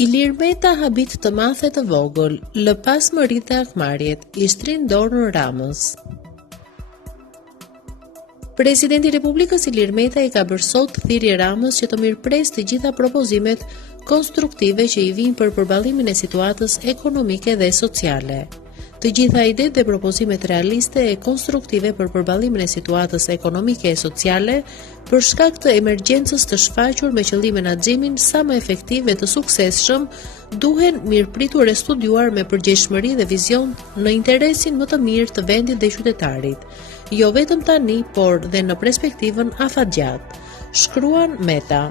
Ilir Meta habit të madh e të vogël, lë pas mëritë e akmarrjet, i shtrin dorën Ramës. Presidenti i Republikës Ilir Meta i ka bërë sot thirrje Ramës që të mirëpres të gjitha propozimet konstruktive që i vijnë për përballimin e situatës ekonomike dhe sociale. Të gjitha idetë dhe propozimet realiste e konstruktive për përballimin e situatës ekonomike e sociale për shkak të emergjencës të shfaqur me qëllim menaxhimin sa më efektiv e të suksesshëm duhen mirëpritur e studiuar me përgjegjësi dhe vizion në interesin më të mirë të vendit dhe qytetarit, jo vetëm tani, por dhe në perspektivën afatgjatë, shkruan Meta.